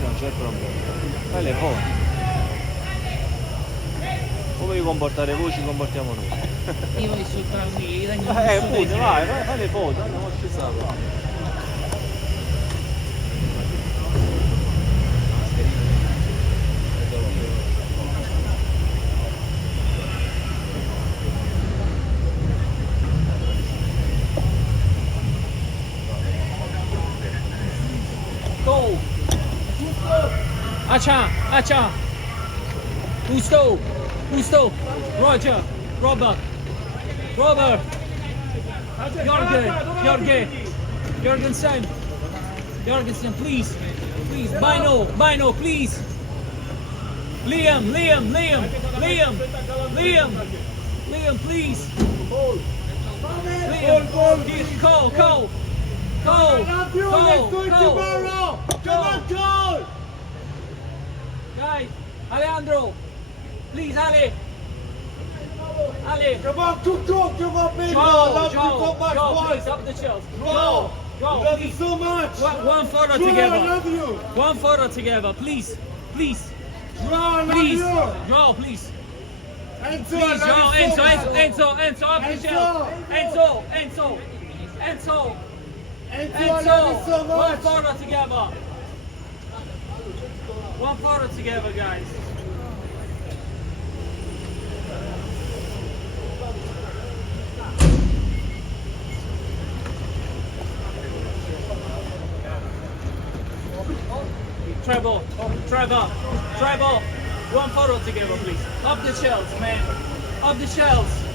non c'è problema. Fai le foto. Come vi comportare voi, ci comportiamo noi. Io voglio soltanto io tengo appunto, vai, fai le foto, andiamo a scusare. Go! Acha! Gusto! Roger! Robert! Jorgensen, please! Bino, please! Liam, please! Liam, Cole! Guys, Alejandro, please, Ale. Come on, come on, baby. Joe, please, up the chills. Joe, love you so much. One photo Joe, together. I love you. One photo together, please. Joe, I love Please, you. Joe, please. Enzo, Please, I Joe, love you so much. Enzo, up the shelf. Enzo, I love you so one much. photo together. One photo together, guys. Trevor. One photo together, please. Up the shelves, man. Up the shelves.